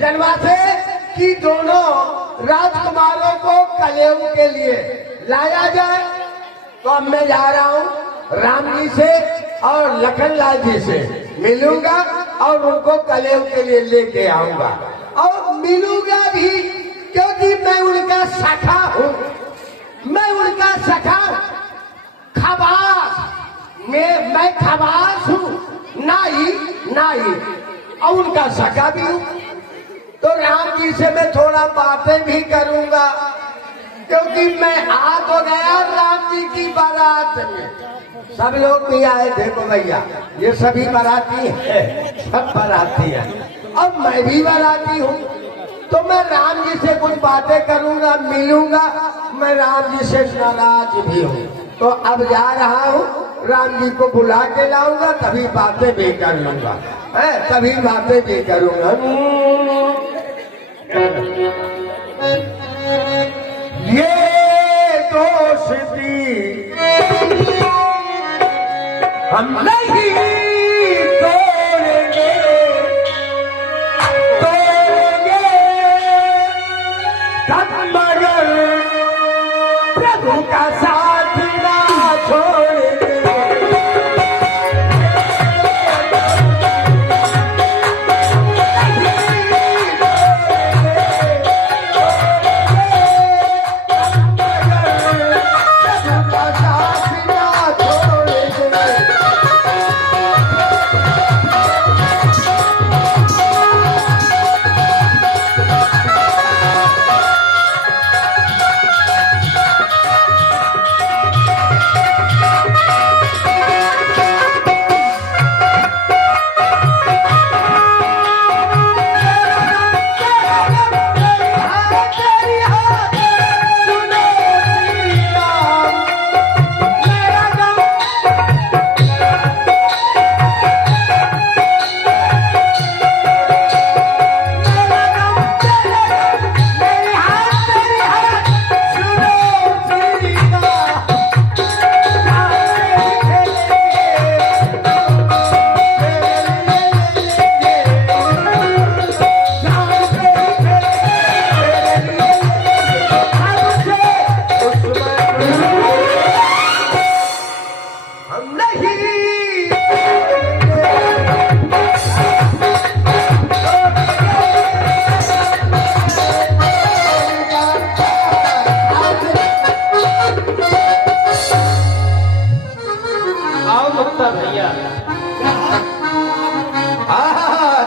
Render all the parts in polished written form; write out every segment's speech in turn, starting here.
जनवा से कि दोनों राजकुमारों को कलयुग के लिए लाया जाए। तो अब मैं जा रहा हूँ राम जी से और लखनलाल जी से मिलूंगा और उनको कलयुग के लिए लेके आऊंगा और मिलूंगा भी, क्योंकि मैं उनका सखा हूँ। मैं उनका सखा खबास, मैं खबास हूँ, नाई और उनका सखा भी हूँ। तो राम जी से मैं थोड़ा बातें भी करूंगा, क्योंकि मैं आ तो गया राम जी की बारात में। सब लोग भी आए, देखो भैया ये सभी बाराती है, सब बाराती है और मैं भी बाराती हूँ। तो मैं राम जी से कुछ बातें करूंगा, मिलूंगा। मैं राम जी से नाराज भी हूँ, तो अब जा रहा हूँ, राम जी को बुला के लाऊंगा, तभी बातें भी कर लूंगा, तभी बातें भी करूंगा। ये दोस्ती हम नहीं तोड़ेंगे, तब मगर प्रभु का साथ ना छोड़ेंगे।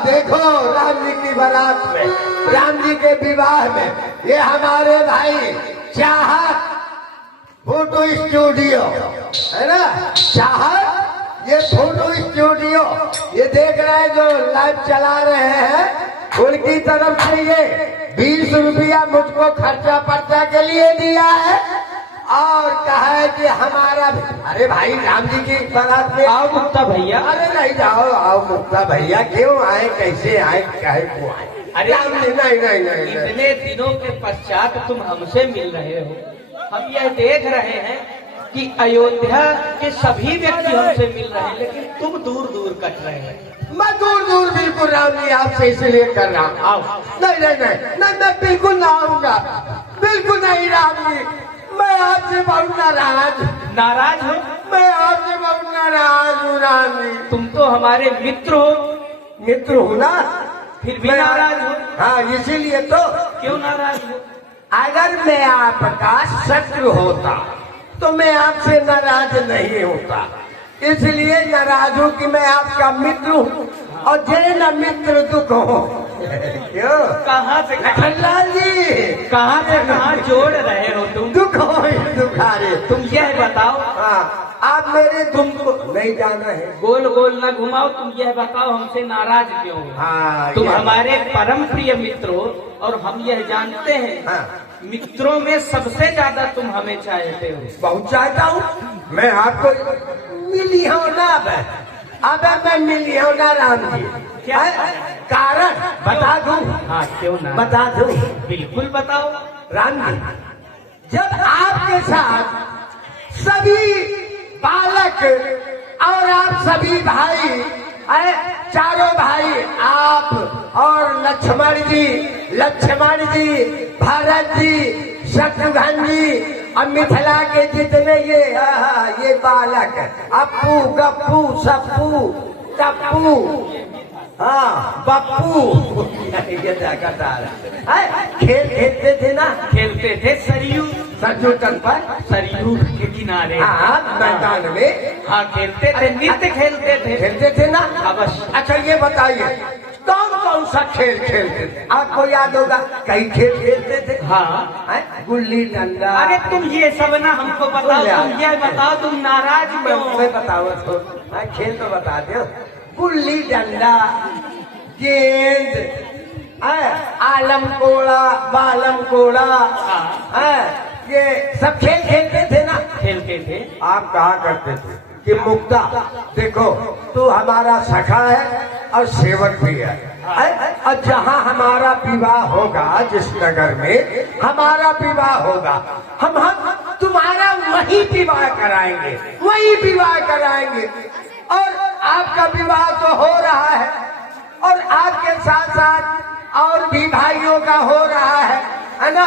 देखो राम जी की बारात में, राम जी के विवाह में, ये हमारे भाई चाहत फोटो स्टूडियो है ना, चाहत ये फोटो स्टूडियो, ये देख रहे हैं जो लाइव चला रहे हैं, उनकी तरफ से ये 20 रुपया मुझको खर्चा पर्चा के लिए दिया है और कहा है कि हमारा, अरे भाई राम जी की बारात में आओ मुक्ता भैया। अरे नहीं जाओ, आओ मुक्ता भैया, क्यों आए, कैसे आए, कहे को आए? अरे नहीं, इतने दिनों के पश्चात तुम हमसे मिल रहे हो। हम यह देख रहे हैं कि अयोध्या के सभी व्यक्ति हमसे मिल रहे हैं, लेकिन तुम दूर दूर कट रहे हैं। मैं दूर बिल्कुल राम जी आपसे इसलिए कर रहा हूँ। आओ। नहीं, मैं बिल्कुल ना आऊंगा, बिल्कुल नहीं राम जी, मैं आपसे बहुत नाराज हो। मैं आपसे बहुत नाराज हूँ राम जी। तुम तो हमारे मित्र हो। मित्र हूँ ना, फिर भी नाराज हो। हाँ, इसीलिए तो। क्यों नाराज हो? अगर मैं आपका शत्रु होता तो मैं आपसे नाराज नहीं होता, इसलिए नाराज हूँ कि मैं आपका मित्र हूँ और जे न मित्र दुख हो। क्यों? कहाँ से लखनलाल जी, कहाँ से कहाँ जोड़ रहे हो तुम? दुख हो दुखारे। तुम यह बताओ। हाँ, आप मेरे दुख को नहीं जाना है। गोल गोल न घुमाओ, तुम यह बताओ हमसे नाराज क्यों हो? हाँ, तुम हमारे परम प्रिय मित्र हो और हम यह जानते हैं। हाँ। मित्रों में सबसे ज्यादा तुम हमें चाहते हो। बहुत चाहता हूँ मैं आपको। मिली हूँ ना अब मैं मिली हूँ ना राम जी। क्या कारण बता दूं? हाँ क्यों ना, बता दूं। बिल्कुल बताओ। राम जी, जब आपके साथ सभी बालक और आप सभी भाई, चारों भाई, आप और लक्ष्मण जी, भरत जी, शत्रुघ्न जी और मिथिला के जितने ये बालक अप्पू, गप्पू, सप्पू, टप्पू, हाँ बप्पू, ये खेल खेलते थे ना, खेलते थे सरयू तट पर, सरयू के किनारे। हाँ मैदान में, हाँ खेलते थे, नृत्य खेलते थे ना। अवश्य। अच्छा ये बताइए कौन कौन सा खेल खेलते थे? आपको याद होगा कई खेल खेलते थे। हाँ गुल्ली डंडा। अरे तुम ये सब ना हमको बताओ, तुम ये बताओ तुम नाराज क्यों? मैं बताओ तो खेल तो बता दो। गुल्ली डंडा, गेंद, आलम कोड़ा, बालम कोड़ा, ये सब खेल खेलते थे ना। खेलते थे। आप कहा करते थे कि मुक्ता देखो तू हमारा सखा है और सेवक भी है, और जहाँ हमारा विवाह होगा, जिस नगर में हमारा विवाह होगा, हम तुम्हारा वही विवाह कराएंगे, और आपका विवाह तो हो रहा है, और आपके साथ साथ और भी भाइयों का हो रहा है ना।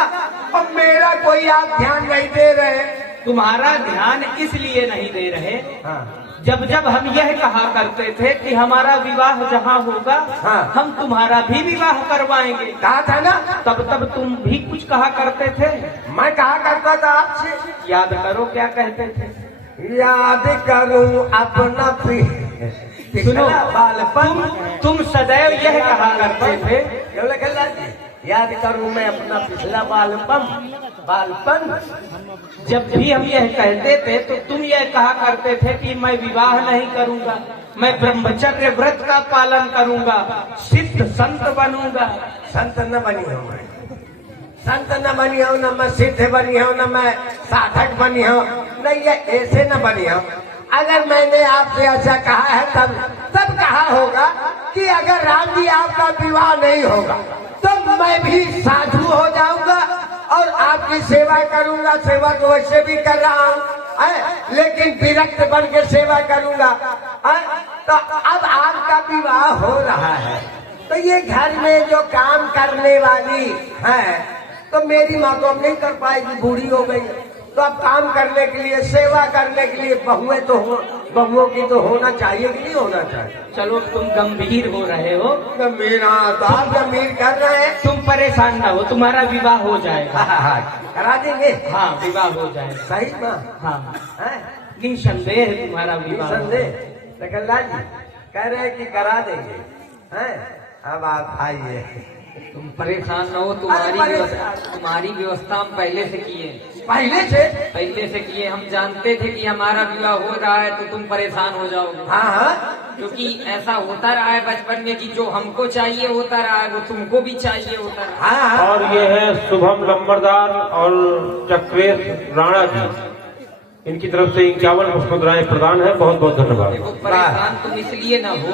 और मेरा कोई आप ध्यान नहीं दे रहे। तुम्हारा ध्यान इसलिए नहीं दे रहे, हाँ। जब हम यह कहा करते थे कि हमारा विवाह जहाँ होगा, हाँ। हम तुम्हारा भी विवाह करवाएंगे, कहा था ना। तब तुम भी कुछ कहा करते थे। मैं कहा करता था आपसे, याद करो क्या कहते थे। याद करूं अपना सुनो बालपन, तुम सदैव यह कहा करते थे, याद करूं मैं अपना पिछला बालपन। जब भी हम यह कहते थे तो तुम यह कहा करते थे कि मैं विवाह नहीं करूंगा, मैं ब्रह्मचर्य व्रत का पालन करूंगा, सिद्ध संत बनूंगा। संत न बनी हूं मैं, संत न बनी हूं, न मैं सिद्ध बनी हूं, न मैं साधक बनी हूं, नहीं ये ऐसे न बनी हूं। अगर मैंने आपसे ऐसा कहा है तब कहा होगा कि अगर राम जी आपका विवाह नहीं होगा तो मैं भी साधु हो जाऊंगा और आपकी सेवा करूंगा। सेवा तो वैसे भी कर रहा हूँ, लेकिन विरक्त बन के सेवा करूंगा। तो अब आपका विवाह हो रहा है, तो ये घर में जो काम करने वाली है, तो मेरी माँ तो अब नहीं कर पाएगी, बूढ़ी हो गई, तो अब काम करने के लिए, सेवा करने के लिए बहुओं की तो होना चाहिए कि नहीं होना चाहिए? चलो तुम गंभीर हो रहे हो। गंभीर? तो आप गंभीर कर रहे हैं। तुम परेशान ना हो, तुम्हारा विवाह हो जाएगा। करा देंगे। हाँ विवाह हो जाएगा। सही ना? हाँ निसंदेह तुम्हारा विवाह। निसंदेह। लखनलाल जी कह रहे हैं कि करा देंगे। अब आप आइए। तुम परेशान न हो, तुम्हारी व्यवस्था हम पहले से किए। पहले से किए। हम जानते थे कि हमारा विवाह हो रहा है तो तुम परेशान हो जाओगे। हाँ। क्योंकि ऐसा होता रहा है बचपन में कि जो हमको चाहिए होता रहा है वो तुमको भी चाहिए होता रहा है। हाँ। और ये है शुभम लंबरदार और चक्रेश राणा जी, इनकी तरफ से 51 पुष्पमुद्राएं प्रदान है। बहुत बहुत धन्यवाद। देखो परेशान तुम इसलिए न हो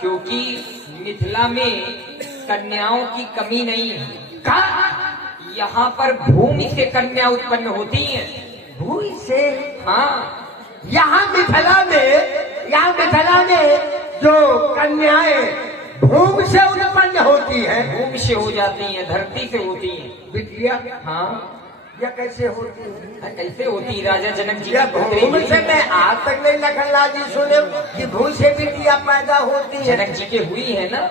क्योंकि मिथिला में कन्याओं की कमी नहीं है। यहाँ पर भूमि से कन्या उत्पन्न होती हैं। भूमि से? हाँ। यहाँ मिथिला में जो कन्याएं भूमि से उत्पन्न होती हैं, भूमि से हो जाती हैं, धरती से होती हैं। बिटिया? हाँ। यह कैसे होती है? कैसे होती? राजा जनक जी भूमि से मैं आज तक नहीं लखनलाल जी सुने कि भूमि से बिटिया पैदा होती है। जनक जी के हुई है ना।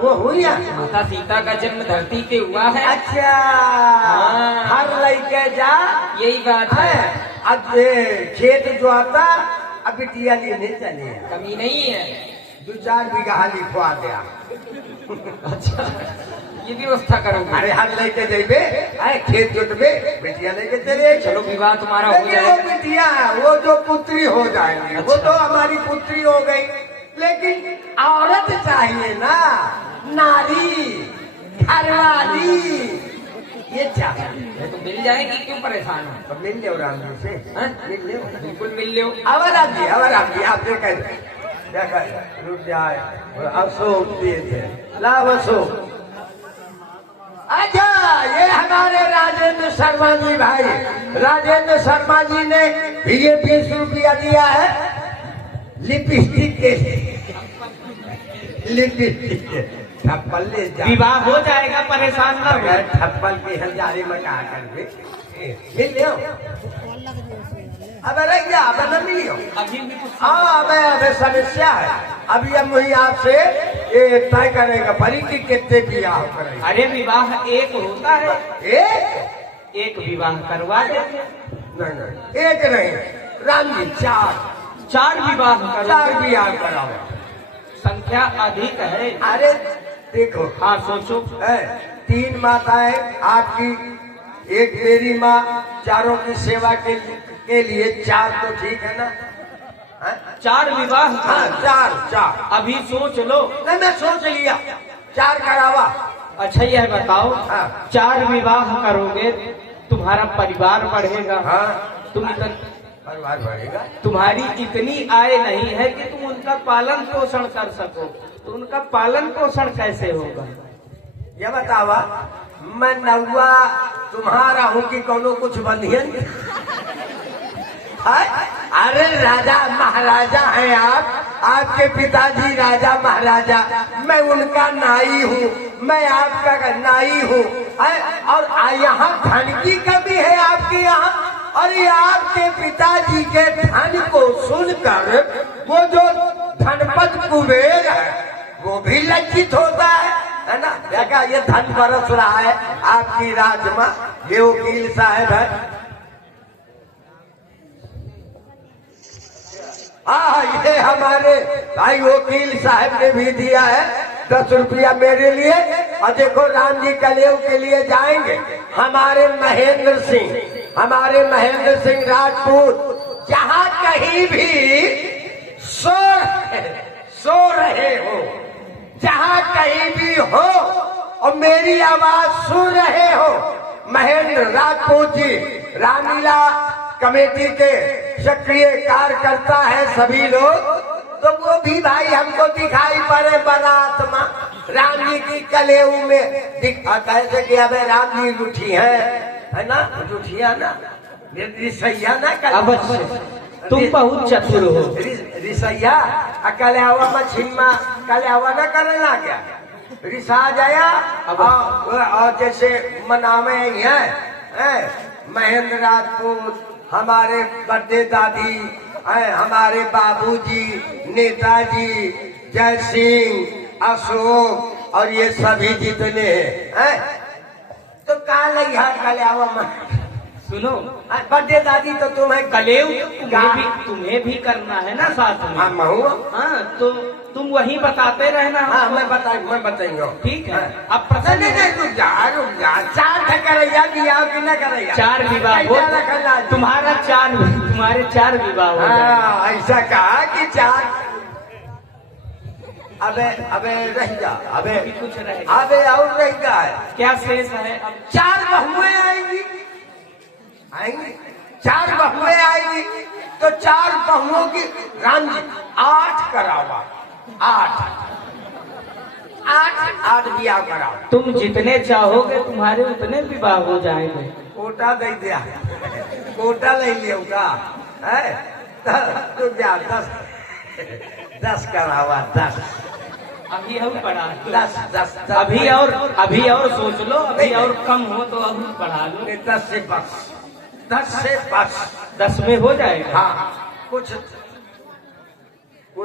वो हुई है। माता सीता का जन्म धरती पे हुआ है। अच्छा। हर लड़के जा, यही बात है। अब खेत जो आता अब बिटिया लेने चले, कमी नहीं है। 2-4 बीघा लिखवा दिया। अच्छा ये व्यवस्था करोगे? अरे हर लेके जेबे, खेत जोतबे, बिटिया लेके चले। चलो विवाह तुम्हारा हो जाएगा। वो बिटिया, वो जो पुत्री हो जाएगी। अच्छा। वो तो हमारी पुत्री हो गई, लेकिन औरत चाहिए ना, नारी, घरवाली, ये चाहिए। तो मिल जाएगी, क्यों परेशान हो? तो मिल लो राम जी से। मिल लो, बिल्कुल मिल लो। अवर आप जी आपने कह रुक जाए, अशोक दिए थे, लाभ अशोक। अच्छा ये हमारे राजेंद्र शर्मा जी भाई, राजेंद्र शर्मा जी ने भी ये 20 रुपया दिया है लिपस्टिक के। थप्पल ले जा। विवाह हो जाएगा, परेशान ना हो। बगैर थप्पल के हजारे में कहा कर मिल लियो। अब रह गया, अब न मिलियो। अभी भी कुछ हाँ, अबे समस्या है। अभी हम वही आपसे ये तय करेगा परी की कितने विवाह करेंगे। अरे विवाह एक होता है, एक विवाह करवा देंगे। नहीं, एक नहीं राम जी, चार विवाह करोगे। 4 विवाह कराओ। संख्या अधिक है। अरे देखो, हाँ सोचो। 3 माताएं आपकी, एक मेरी माँ, चारों की सेवा के लिए 4 तो ठीक है ना? 4 विवाह। हाँ, 4। अभी सोच लो। नहीं, मैं सोच लिया 4 करावा। अच्छा यह बताओ, हाँ। 4 विवाह करोगे तुम्हारा परिवार बढ़ेगा। हाँ, तुम परिवार बढ़ेगा। तुम्हारी इतनी आय नहीं है कि तुम उनका पालन पोषण कर सको, तो उनका पालन पोषण कैसे होगा? ये बतावा, मैं नौवा तुम्हारा हूँ कि कोनो कुछ बंधियन? अरे राजा महाराजा हैं आप, आपके पिताजी राजा महाराजा, मैं उनका नाई हूँ, मैं आपका नाई हूँ। और यहाँ धन की कमी है आपके यहाँ, और ये आपके पिताजी के धन को सुनकर वो जो धनपत कुबेर है वो भी लज्जित होता है ना? देखा, ये धन बरस रहा है आपकी राजमा। ये वकील साहब है। ये हमारे भाई वकील साहब ने भी दिया है 10 रुपया मेरे लिए। और देखो, राम जी कलेव के लिए जाएंगे हमारे महेंद्र सिंह राजपूत, जहाँ कहीं भी सो रहे हो, जहाँ कहीं भी हो और मेरी आवाज सुन रहे हो, महेंद्र राजपूत जी रामलीला कमेटी के सक्रिय कार्यकर्ता है सभी लोग, तो वो भी भाई हमको दिखाई पड़े बारात में राम जी की कलेऊ में कैसे कि अबे राम जी रूठी है ना? रूठिया ना, रिसैया ना कर। अवश्य तुम बहुत चतुर हो। रिसैया कल्यावा में छिन्मा कल्यावा ना करना क्या? रिसा जाया और जैसे मनावे हैं महेंद्र राजपूत, हमारे बड़े दादी, हमारे बाबूजी, नेताजी, जय सिंह, अशोक और ये सभी जितने हैं, तो कहा लगी कल्यावा में। सुनो, बड़े दादी तो तुम्हें कलेव तुम्हें भी करना है ना साथ में। हाँ, तो तुम वही बताते रहना। हाँ, मैं बताइए। ठीक है। अब नहीं, रुक जा। 4 करैया विवाह कि न करैया? 4 विवाह तुम्हारे 4 विवाह हो जाएंगे। ऐसा कहा कि 4। अबे रह जा, अबे कुछ रहेगा। अबे और रह गया है क्या शेष है? 4 बहुएं आएंगी। 4 बहुएं आएंगी तो 4 बहुओं की राम जी 8 करावा। 8 विवाह कराओ। तुम जितने चाहोगे तुम्हारे उतने विवाह हो जाएंगे। कोटा दे दिया, कोटा ले लिया है तो 10 करावा। 10 अभी हम बढ़ा 10 अभी और सोच लो। अभी और कम हो तो अभी बढ़ा लो। 10 से 10 10 में हो जाएगा। हाँ, कुछ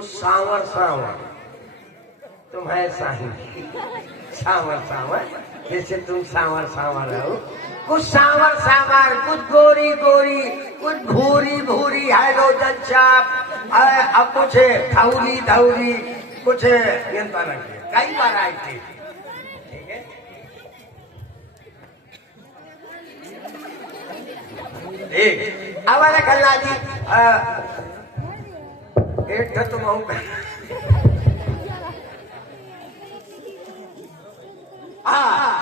सांवर तुम है सांवर जैसे तुम सांवर हो, कुछ सांवर, कुछ गोरी, कुछ भूरी हाइड्रोजन चाप, अब कुछ धौरी, कुछ कई बार आई थी। ठीक है, अब खन्ना जी एक तुम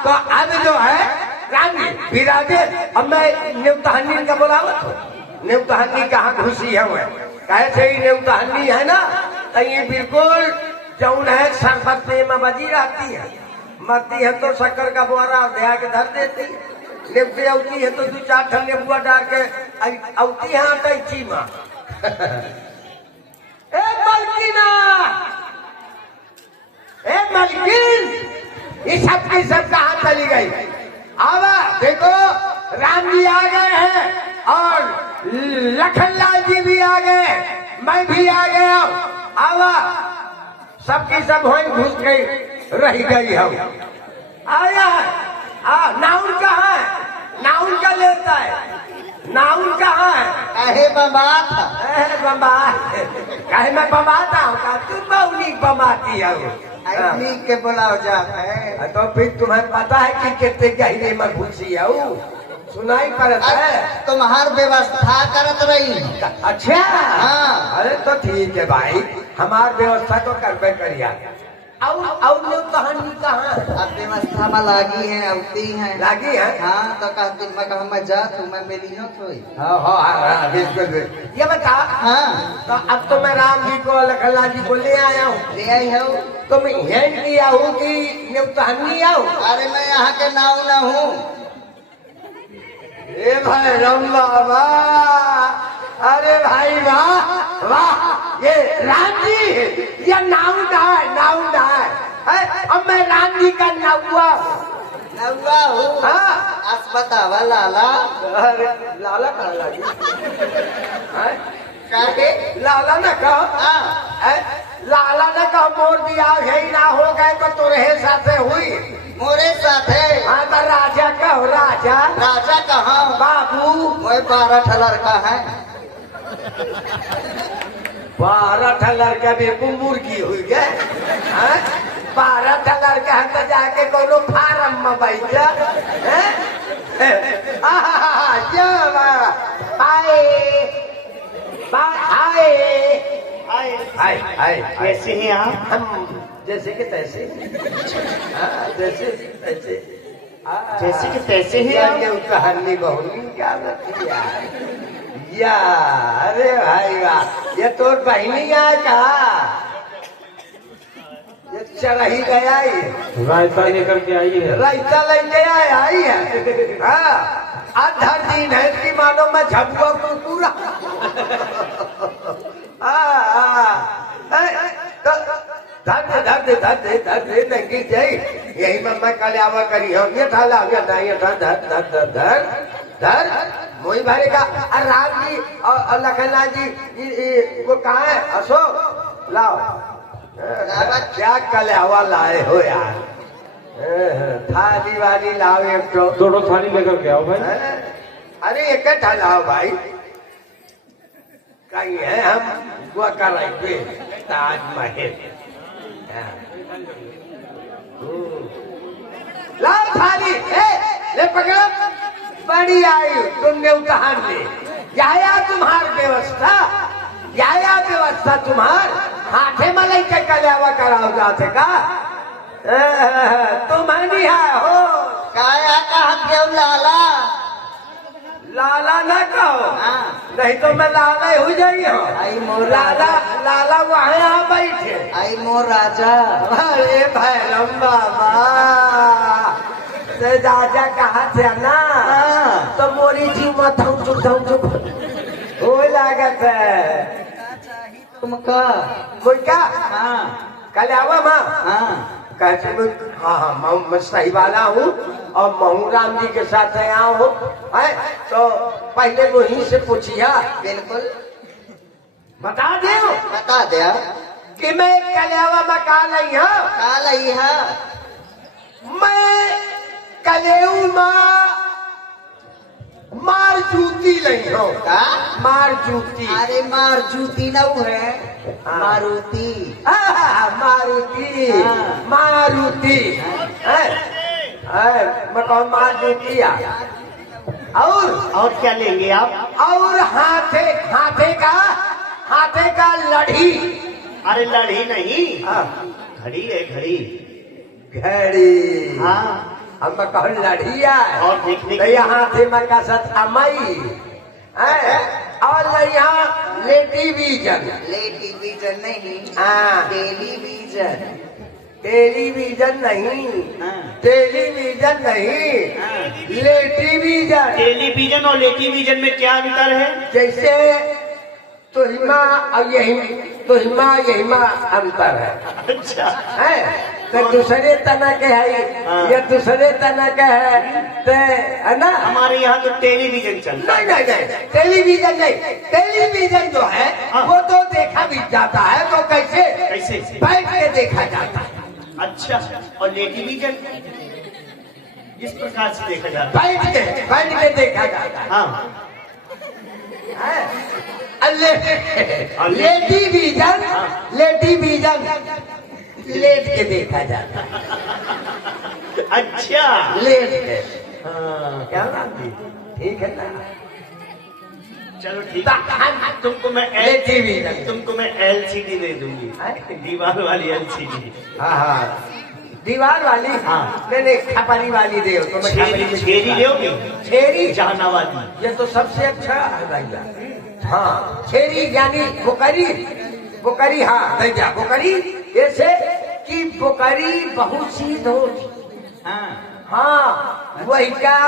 तो अब जो है राम जी बिराजे। अब मैं न्यूतहनी का बोलावत हूँ। न्यूतहनी कहाँ घुसी है? वह कैसे ही न्यूतहनी है ना, तो ये बिल्कुल जौन है सरस्वती में बजी रहती है। मरती है तो शक्कर का बोरा दया के धर देती है। नेवते औती है तो 2-4 ठन नेबुआ डाल के औती है अटैची माँ। ए मलकिन, ये सब की सब कहाँ चली गई? अब देखो राम जी आ गए हैं और लखनलाल जी भी आ गए, मैं भी आ गया। अब सबकी सब वहीं घुस गई, रह गई हम। आया नाउन कहाँ है? नाउन का लेता है, नाउन कहाँ है? अहे बबात कहे मैं बमाता हूँ का? तुम बहुनी बमाती हो। आदमी के बुलाओ जाता है। तो फिर तुम्हें पता है कि कितने गहरे में घुसी हो? सुनाई पड़ता है। तुम्हार व्यवस्था करत रही। अच्छा हाँ। अरे तो ठीक है भाई, हमार व्यवस्था तो करबे करिया। और कहानी कहाँ? अब व्यवस्था में लागी है, अवती है। लागी है? हाँ तो कहती मैं जा तू मैं मिली न थोड़ी। हाँ बिल्कुल। ये बता, हाँ तो अब तो मैं राम जी को लखनलाल जी को ले आया हूँ। ले आई हो। तो मैं हैंड किया हूँ कि न्यूतहनी आऊँ? अरे मैं यहाँ के नाव न हूँ। ए भाई राम बाबा, अरे भाई वाह वाह, ये राम जी ये नाउन है, नाउन है। अब मैं राम जी का नौवा हूँ। नौवा हूँ। हाँ अस्पतावा लाला। अरे लाला कहाँ लगी? काहे? लाला न कहो। हाँ लाला न कहो, मोर बियाह है ना हो गए तो तुरहे साथे हुई। मोरे साथ है। हाँ तो राजा कहो, राजा। राजा कहाँ? बाबू वो 12 लड़का है। 12 लड़का भी मुर्गी हुई गए। 12 लड़का हम तो जाके कोनो फार्म में बैठ जा। कैसे हैं आप? हम जैसे कि तैसे, जैसे तैसे, जैसे कि तैसे हैं आप? ये कहानी बहुनी क्या रखी या? अरे भाई वाह, ये तो बहनी है का? ये चढ़ी गया ही रायता लेकर के आई है। रायता लेके आई है। हाँ आधा दिन है कि मानो मैं झपका पूरा। धर नहीं जाई, यही में मैं कल आवा करी हम। ये ठाला ये धर मोही भाई का। और राम जी और लखनलाल जी वो कहाँ है? अशोक लाओ। क्या कल हवा लाए हो यार? थाली वाली लाओ एक तो। दोनों थाली लेकर के आओ भाई। अरे एक लाओ भाई। कहीं है हम वो कराएंगे ताजमहल। लाओ थाली, ले पकड़ो। बड़ी आई तुमने उतार ले। या तुम्हार व्यवस्था, या व्यवस्था तुम्हार हाथे में लेके कल्यावा कराओ जाते का? तुम नहीं हो काया कहा क्यों लाला? लाला न कहो। हाँ। नहीं तो मैं लाला हो जाइए। आई मोर लाला लाला वहाँ यहाँ बैठे। आई मोर राजा। अरे भैरम बाबा, तो राजा कहा थे ना? हाँ। तो मोरी जी मथम चुप हो लागत है तुमका? कोई क्या? हाँ कल आवा माँ? हाँ कहते हाँ मैं सही वाला हूँ और महू राम जी के साथ आया हूँ। तो पहले वहीं से पूछिया। बिल्कुल बता दे बता दे कि मैं कल्यावा मकान नहीं हूँ। का लई है? मैं कलेऊ मार जूती नहीं हूँ। का? मार जूती। अरे मार जूती न है। हाँ। मारुति। मारुति। हाँ। मारुति। मैं कौन मार जूती आ? और क्या लेंगे आप? और हाथे का लड़ी। अरे लड़ी नहीं, हाँ। घड़ी है घड़ी। घड़ी। हाँ हम कहूँ लड़िया और देखने तो यहाँ थे मैं का साथ अमई और यहाँ टेलीविजन। टेलीविजन नहीं, हाँ। टेलीविजन। टेलीविजन नहीं, हाँ। टेलीविजन नहीं, हाँ। लेटीविजन। टेलीविजन और लेटीविजन में क्या अंतर है? जैसे तुहिमा और यही तुहिमा यही अंतर है। अच्छा है तो दूसरे तना के है, हाँ। ये दूसरे तना के है ना। हमारे यहाँ तो टेलीविजन चलता है। नहीं, टेलीविजन नहीं, टेलीविजन जो है हाँ। वो तो देखा भी जाता है, तो कैसे कैसे? बैठ के देखा जाता है, अच्छा, और टेलीविजन इस प्रकार से देखा जाता है। बैठ के देखा जाता है। हाँ, टेलीविजन लेट के देखा जाता है, अच्छा। लेट के। हाँ, क्या नाम थी? ठीक है ना। चलो ठीक है, तुमको मैं टेलीविजन। तुमको मैं LCD दे दूंगी, दीवार वाली LCD। हाँ, दीवार वाली। हाँ। नहीं, खपरी वाली दे तो मैं खपरी में छेरी दोगी? छेरी जहानाबादी। ये तो सबसे अच्छा है भैया। हाँ, छेरी यानी बोकरी, हाँ भैया बोकरी, ऐसे कि बोकरी बहुत सी होती। हाँ, वही का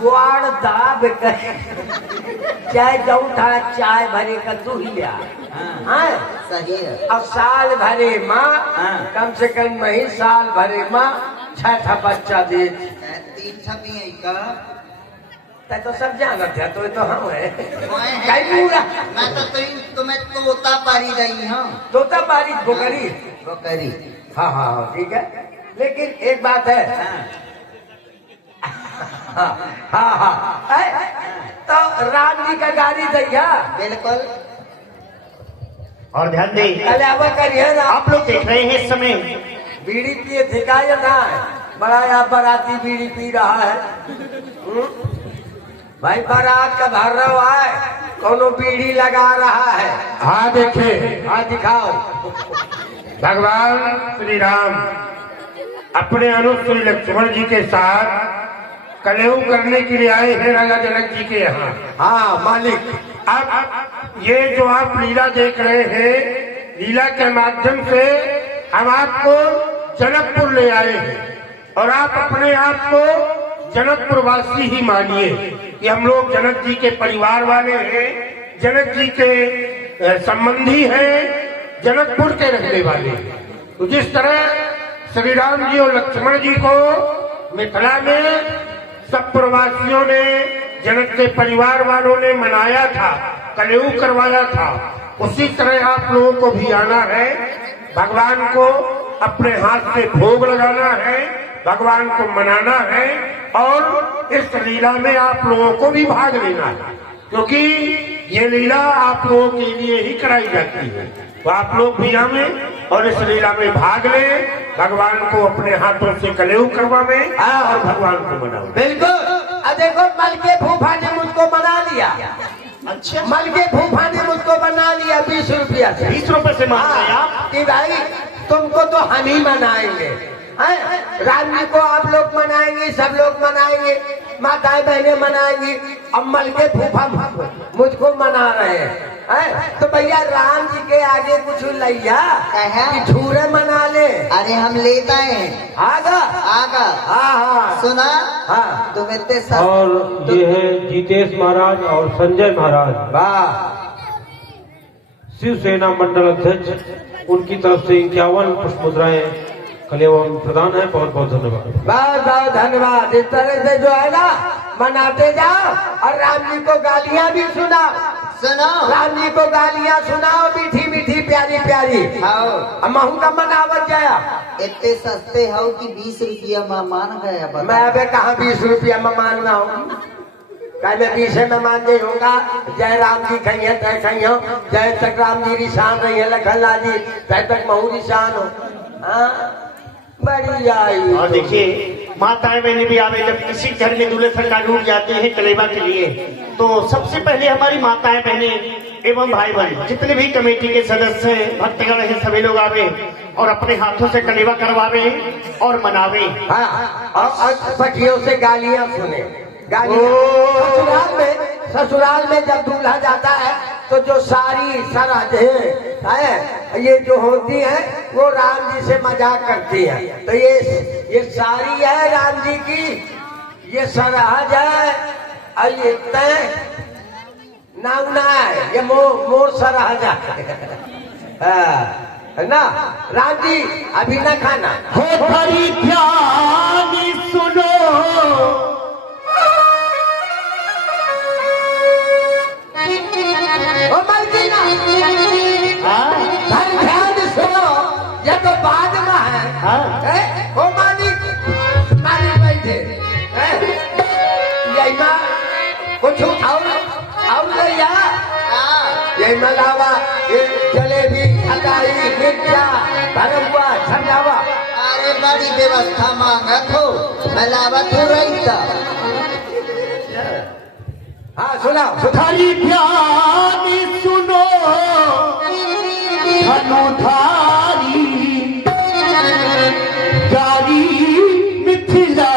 गुआड़ दाब कर चाय जौठा चाय भरे का तू ही लिया। हाँ, सही है। अब साल भरे माँ, हाँ। कम से कम नहीं, साल भरे माँ 6 बच्चा दे। 3 छपी है का? तै तो सब जानत है, तो हम है। मैं तो तुम्हें तोता पारी रही हूँ। तोता पारी बोकरी। बकरी। हाँ, ठीक है, लेकिन एक बात है। हाँ, तो राम जी का गाड़ी दैया बिल्कुल। और ध्यान दें, कल अब करिए ना। आप लोग देख रहे हैं इस समय बीड़ी पिए थिका या ना, बड़ा यहाँ बाराती बीड़ी पी रहा है। भाई बारात का घर रहा है, कोनो बीड़ी लगा रहा है। हाँ देखिए, हाँ दिखाओ। भगवान श्री राम अपने अनुज श्री लक्ष्मण जी के साथ कलयुग करने के लिए आए हैं राजा जनक जी के यहाँ। हाँ मालिक, अब ये जो आप लीला देख रहे हैं, लीला के माध्यम से हम आपको जनकपुर ले आए हैं, और आप अपने आप को जनकपुर वासी ही मानिए कि हम लोग जनक जी के परिवार वाले हैं, जनक जी के संबंधी हैं, जनकपुर के रहने वाले हैं। तो जिस तरह श्री राम जी और लक्ष्मण जी को मिथिला में सब प्रवासियों ने, जनक के परिवार वालों ने मनाया था, कलयुग करवाया था, उसी तरह आप लोगों को भी आना है, भगवान को अपने हाथ से भोग लगाना है, भगवान को मनाना है, और इस लीला में आप लोगों को भी भाग लेना है, क्योंकि ये लीला आप लोगों के लिए ही कराई जाती है। तो आप लोग भी आवें और इस लीला में भाग लें, भगवान को अपने हाथों से कलयुग करवावें और भगवान को मनावें। बिल्कुल। देखो, मल के फूफा ने मुझको बना लिया। अच्छा, मल के फूफा ने मुझको बना लिया 20 रुपया से। 20 रुपए से मान रहे आप? हाँ, कि भाई तुमको तो हम ही मनाएंगे, राम जी को आप लोग मनाएंगे, सब लोग मनाएंगे, माताएं बहनें मनाएंगी। अब मल के फूफा मुझको मना रहे हैं, तो भैया राम जी के आगे कुछ लैया कि झूरे मना ले। अरे हम लेता है आगा। हाँ, सुना। हाँ, तुम इतने और ये है जीतेश महाराज और संजय महाराज, वाह, शिवसेना मंडल अध्यक्ष, उनकी तरफ से 51 पुष्प मुद्राएं कलेवन प्रदान है। बहुत बहुत धन्यवाद। बहुत धन्यवाद। इस तरह से जो है ना मनाते जाओ, और राम जी को गालियाँ भी सुनाओ। राम जी को गालियाँ सुनाओ, मीठी मीठी प्यारी प्यारी। महू का मनावत गया। इतने सस्ते हो कि 20 रुपया में मान गया। मैं अबे कहाँ 20 रुपया में मानना हूँ, मैं 20 में मान नहीं होगा। जय राम जी कही है तय कही हो, जय तक राम जी रिशान रही है लखनलाल जी, तय तक महू रिशान हो। बड़ी आई। और देखिए, माताएं बहनें भी आवे, जब किसी घर में दूल्हे सरकार रूठ जाते हैं कलेवा के लिए, तो सबसे पहले हमारी माताएं बहनें एवं भाई बहन जितने भी कमेटी के सदस्य हैं, भक्तगण हैं, सभी लोग आवे और अपने हाथों से कलेवा करवावे और मनावे। हाँ, और पटियों से गालियाँ सुने। ससुराल में जब दूल्हा जाता है तो जो सारी सरहदें है ये जो होती है वो राम जी से मजाक करती है। तो ये सारी है राम जी की, ये सरहद है, और ये तय नाउना है, ये मोर सरहद है। है ना। राम जी अभी ना खाना। हो हरी ध्यान सुनो, ओ मलकीना हाँ ध्यान सुनो, ये तो बाद में है। हाँ ओ मालिक मालिक बैठे यही माँ कुछ और ले या यही मलावा, ये जलेबी, खटाई, मिर्चा, भरवा, छमलावा। अरे बड़ी व्यवस्था मांगा थो, मिलावट हो रही था। हाँ सुनाओ। हरी ध्यान सुनो, धनुधारी जारी मिथिला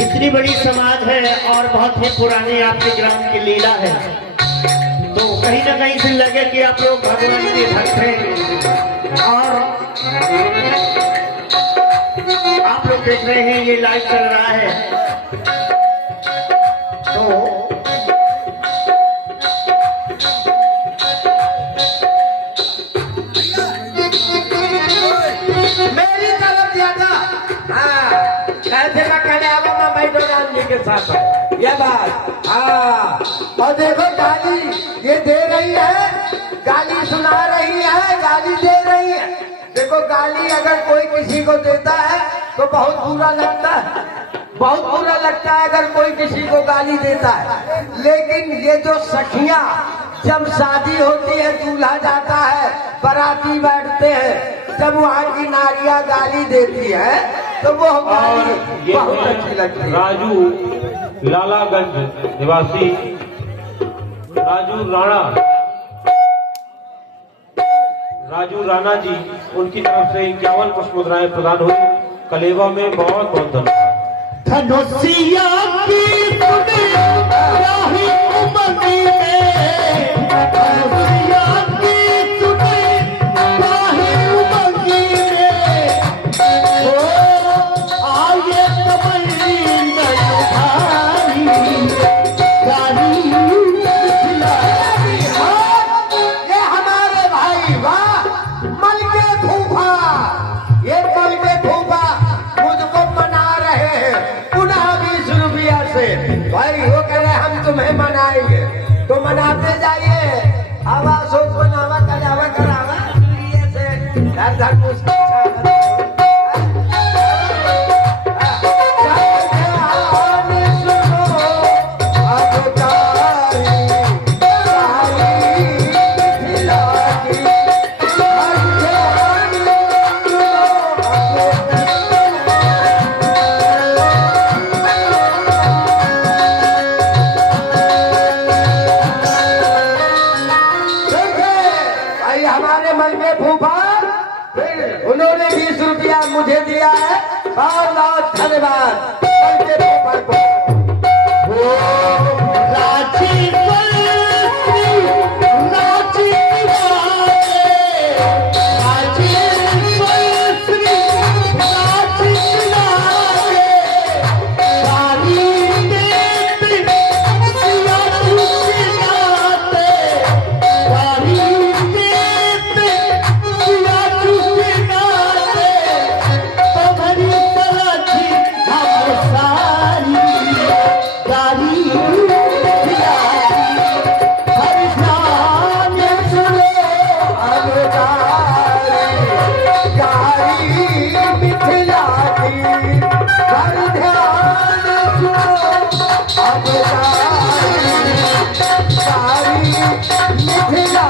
इतनी बड़ी समाज है और बहुत ही पुरानी आपके ग्राम की लीला है, तो कहीं ना कहीं से लगे कि आप लोग भगवान के भक्त हैं। और आप लोग देख रहे हैं ये लाइव चल रहा है, तो मेरी तरफ ज्यादा कैसे का कन्यावा में बैठो राम जी के साथ है ये बात। हाँ और देखो गाली ये दे रही है, गाली सुना रही है, गाली दे रही है। देखो गाली अगर कोई किसी को देता है तो बहुत बुरा लगता है, बहुत बुरा लगता है अगर कोई किसी को गाली देता है। लेकिन ये जो सखियां जब शादी होती है, दूल्हा जाता है, बाराती बैठते हैं, जब वहाँ की नारियां गाली देती है तो वो गाली बहुत अच्छी लगती है। राजू लालागंज निवासी राजू राणा जी, उनकी तरफ से 51 पुष्प मुद्राएं प्रदान हुई। कलेवा में बहुत बहुत धन्यवाद। धनुषिया की सुने राही उमंगी में, धनुषिया की सुने राही उमंगी में, ओ आये कमली नयनधारी गाली मिथिलारी। ये हमारे भाई वाह, मल के फूफा, ये मल के फूफा मुझको मना रहे हैं पुनः 20 रुपया से। भाई वो कह रहे हम तुम्हें मनाएंगे तो मनाते जाइए। आवाज हो बनावा करावा करावा ये से धर धर मुस्कुरा। हमारे मन में फूफा उन्होंने 20 रुपया मुझे दिया है, बहुत बहुत धन्यवाद मन के फूफा को। राजी मिथिला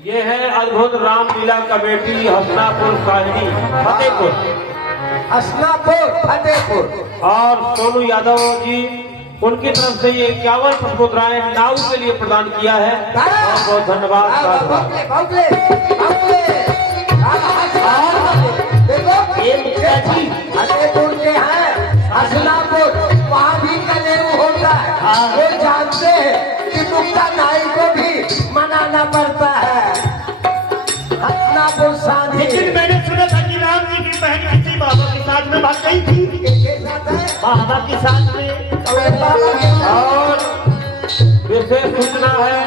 ये है अद्भुत रामलीला कमेटी हसनापुर काहिनी फतेहपुर हसनापुर फतेहपुर। और सोनू यादव जी उनकी तरफ से ये 51 पुष्पोद्राएं नाव के लिए प्रदान किया है। बहुत बहुत धन्यवाद। भौकले, भौकले, भौकले। देखो ये मुखिया जी फतेहपुर के हैं हसनापुर, वहाँ भी कलेऊ होता है। वो जानते हैं कि मुक्ता नाई को भी मनाना पड़ता है। हसनापुर शादी लेकिन मैंने सुना था कि राम जी की बहन किसी बाबा के साथ में भाग गई थी। के साथ है बाबा के साथ में और विशेष सूचना है,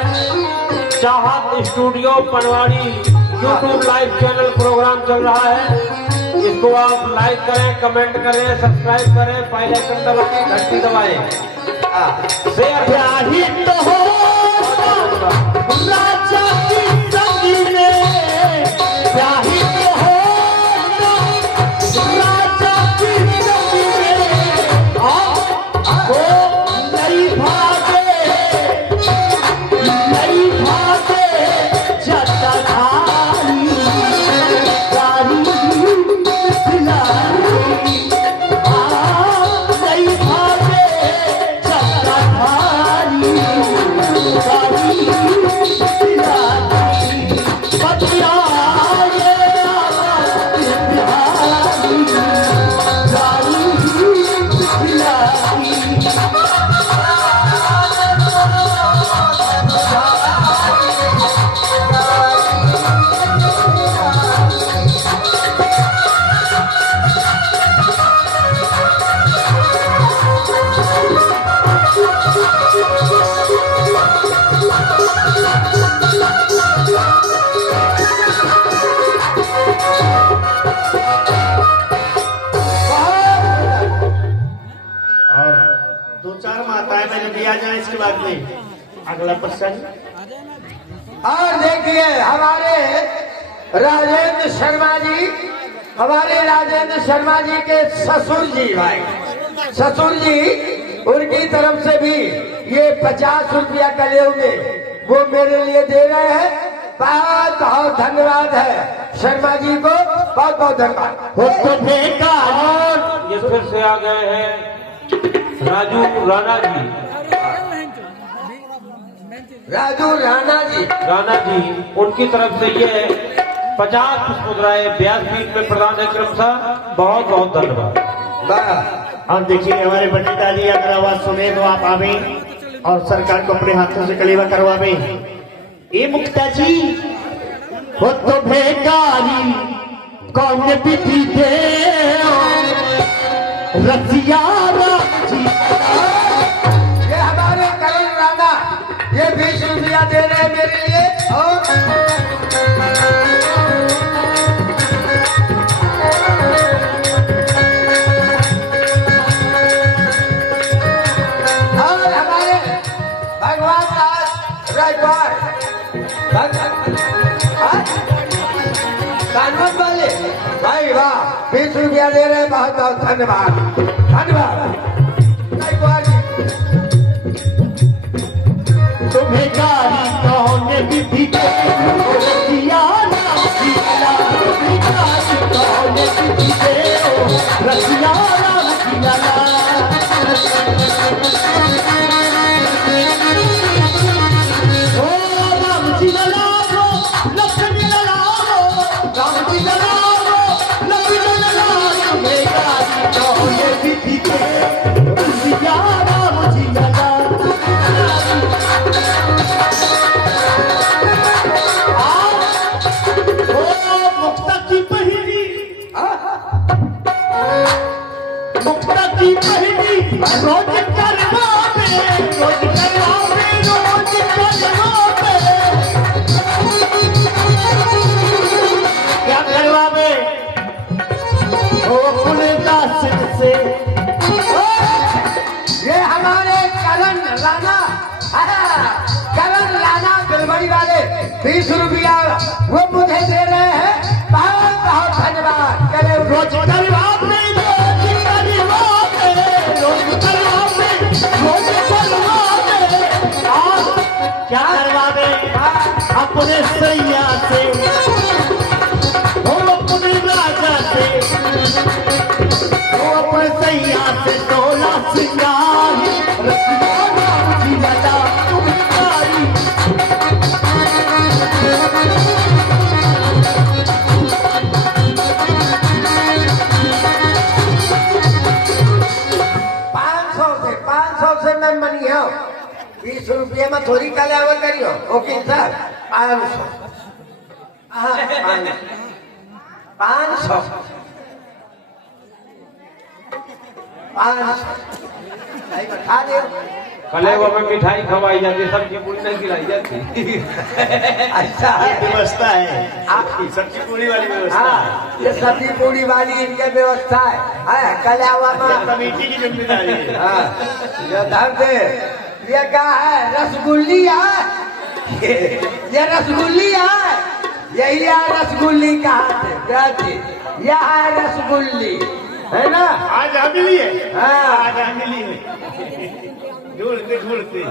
चाहत स्टूडियो पनवाड़ी यूट्यूब लाइव चैनल प्रोग्राम चल रहा है। इसको आप लाइक करें, कमेंट करें, सब्सक्राइब करें, बेल आइकन दबाएं, घंटी दबाएं, शेयर जाहिर तो हो राजा की संगी में, जाहिर तो हो राजा की संगी में, वो नहीं भागे जटा खाली गाड़ी खिलाई, नहीं भागे जटा खाली गाड़ी खिलाई, बतिया ये बिहारी गाड़ी खिलाई। और दो चार माताएं मैंने दिया जाए इसके बाद में अगला प्रश्न। और देखिए हमारे राजेंद्र शर्मा जी, हमारे राजेंद्र शर्मा जी के ससुर जी, भाई ससुर जी, उनकी तरफ से भी ये 50 रुपया कलेऊ में वो मेरे लिए दे रहे हैं। बहुत बहुत धन्यवाद है शर्मा जी को, बहुत बहुत धन्यवाद। और ये फिर से आ गए हैं राजू राणा जी। राजू राणा जी, उनकी तरफ से ये 50 पुष्पोद्राएं व्यासपीठ में प्रदान है क्रमशः। बहुत बहुत धन्यवाद। और देखिए हमारे पंडिता जी अगर आवाज सुने तो आप आवे और सरकार को अपने हाथों से कलेवा करवावे। ये मुक्ता जी हो तो भेगारी कौन विधि दे रसिया जी। ये हमारे करण राणा ये 20 रुपया दे रहे हैं मेरे लिए। और हमारे भगवान दास रायपाल कानून वाले भाई, वाह 20 रुपया दे रहे हैं। बहुत बहुत धन्यवाद, धन्यवाद रायपाल जी। तुम्हें गारी कौन विधि दे रसिया जी। तुम्हें गारी कौन विधि दे रसिया मुक्ता की पहली रोज करवा में, रोज करवा में, रोज करवा में। कलर लाना गड़बड़ी वाले 20 रुपया वो मुझे दे रहे हैं। बहुत बहुत धन्यवाद। चले रोज तलवार में रोज तलवार में रोज तलवार में रोज तलवार में और क्या करवावे अपने सैया से वो अपने राजा से वो अपने सैया से तोला सिंगार रसिया जी लगा तुम्हारी 500 से मैं मनी हो 20 रुपये में थोड़ी कल्याण करियो। ओके सर 500 खा दे। कलेवा में मिठाई खवाई जाती, सब्जी पूरी नहीं खिलाई जाती। अच्छा व्यवस्था है आपकी सब्जी पूरी वाली व्यवस्था हाँ, ये सब्जी पूरी वाली इनके व्यवस्था है। कल्यावा में कमेटी की जिम्मेदारी है। हाँ, ये धर दे। ये क्या है? रसगुल्ली है। ये रसगुल्ली है। यही है रसगुल्ली कहा से यह है रसगुल्ली है ना। आज हम मिली है। हाँ। आज हम मिली है ढूंढते ढूंढते।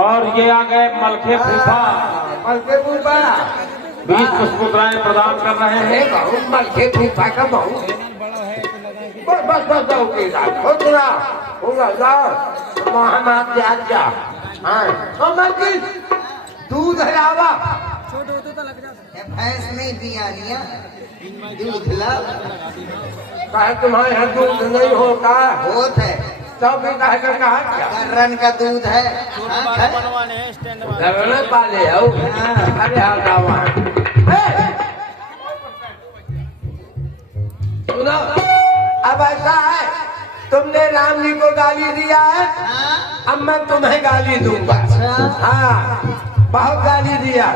और ये आ गए मलखे फूफा, मलखे फूफा 20 पुष्पमुद्राएं प्रदान कर रहे हैं। बहुत मलखे फूफा का बहुत बस बस बस होगा हम आप जा। हाँ मलकी दूध हलावा भैंस नहीं पिया लिया दूध ला कहे तुम्हारे यहाँ दूध नहीं होता होत है तब भी कहे कर कहा क्या कर्रन का दूध है। लगने पाले हो। अरे हाँ गावा सुनो अब ऐसा है तुमने राम जी को गाली दिया है, अब मैं तुम्हें गाली दूंगा। हाँ बहुत गाली दिया।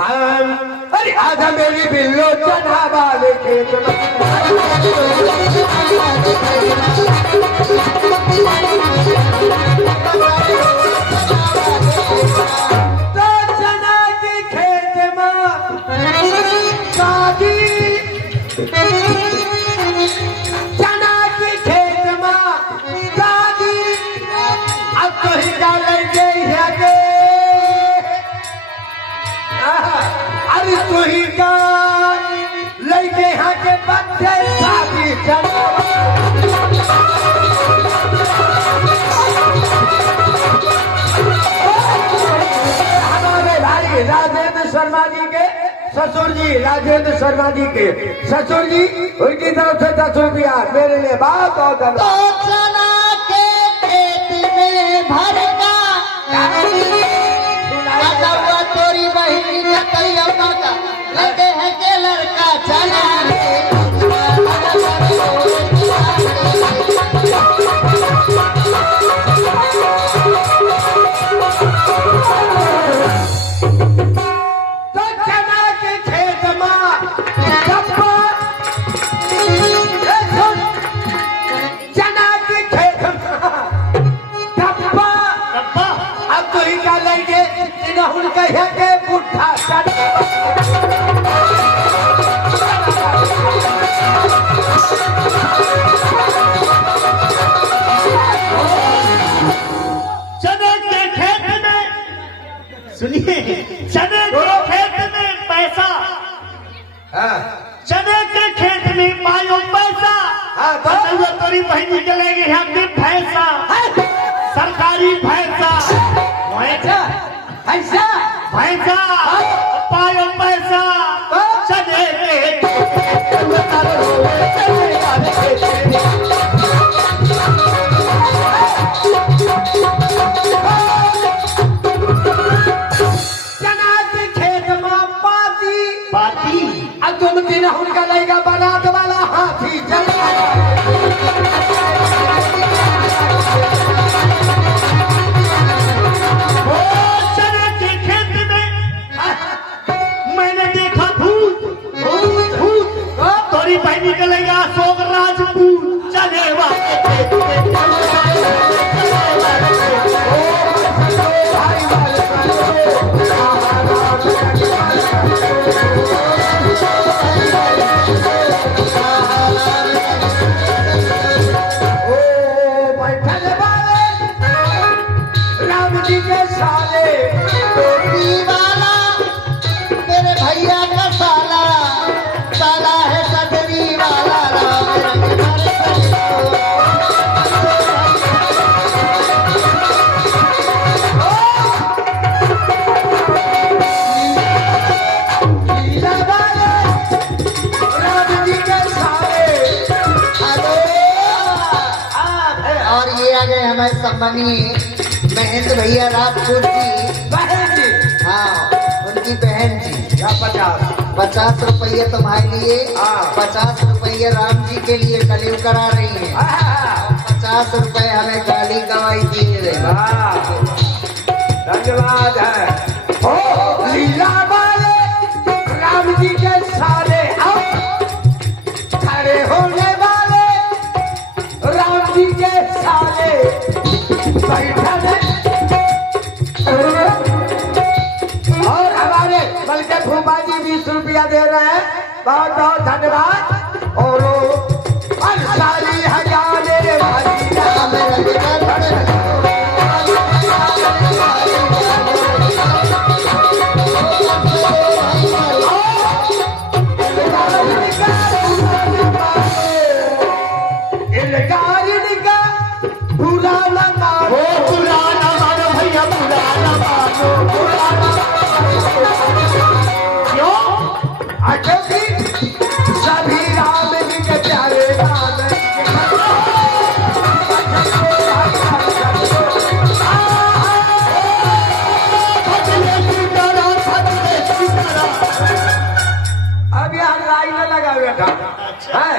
अरे आधा मेरी बिल्लो चढ़ा वाले खेत तो चना की खेत में शादी चना की खेत में शादी अब तो ही डालेंगे आगे। अरे तू ही का लड़के यहाँ के बच्चे शादी हमारे भाई राजेंद्र शर्मा जी के ससुर जी, राजेंद्र शर्मा जी के ससुर जी, उनकी तरफ से 10 रुपया मेरे लिए बहुत बहुत धन्यवाद। चना के खेत में भर का तोरी बहनी ने कहियो का लगे है के लड़का चना तो चना के खेत में चना के खेत में डब्बा अब तो ही क्या लेंगे उनका है के पुट्ठा चने के खेत में सुनिए चने के खेत में पैसा चने के खेत में पायो पैसा तोरी बहनी चलेगी हमने भैंसा सरकारी भैंसा ऐसा भैंसा पायो पैसा चने चना के खेत में पाती अब तुम दिन उनका लेगा बारात वाला हाथी चने के खेत में मैंने देखा भूत भूत भूत तोरी बहनी चलेगा अशोक राजपूत चले वाले भैया का साला साला है सदरी वाला राम रंग लीला वाले राम जी के साले। और ये आ गए हमारे सम्मानीय महेंद्र भैया राजपूत जी। बहन जी हाँ, उनकी बहन जी। या 50 ₹50 तुम्हारे लिए, हाँ। 50 रुपये राम जी के लिए कलीव करा रही है, 50 रुपए हमें गाली गवाई दे रहे। धन्यवाद है। ओ लीला वाले राम जी के साले, आओ खड़े होने वाले राम जी के साले बैठे और हमारे बल्कि फूफा जी 20 रुपया दे रहे हैं, बहुत बहुत धन्यवाद। और सारी हजारे वाली राम रंग सभी राम जी के प्यारे राम अब यहाँ लाइन में लगा हुआ था है।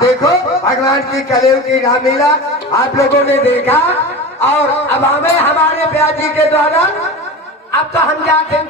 देखो भगवान की कलेव की रामलीला आप लोगों ने देखा और अब हमें हमारे ब्याह जी के द्वारा अब तो हम जाते हैं।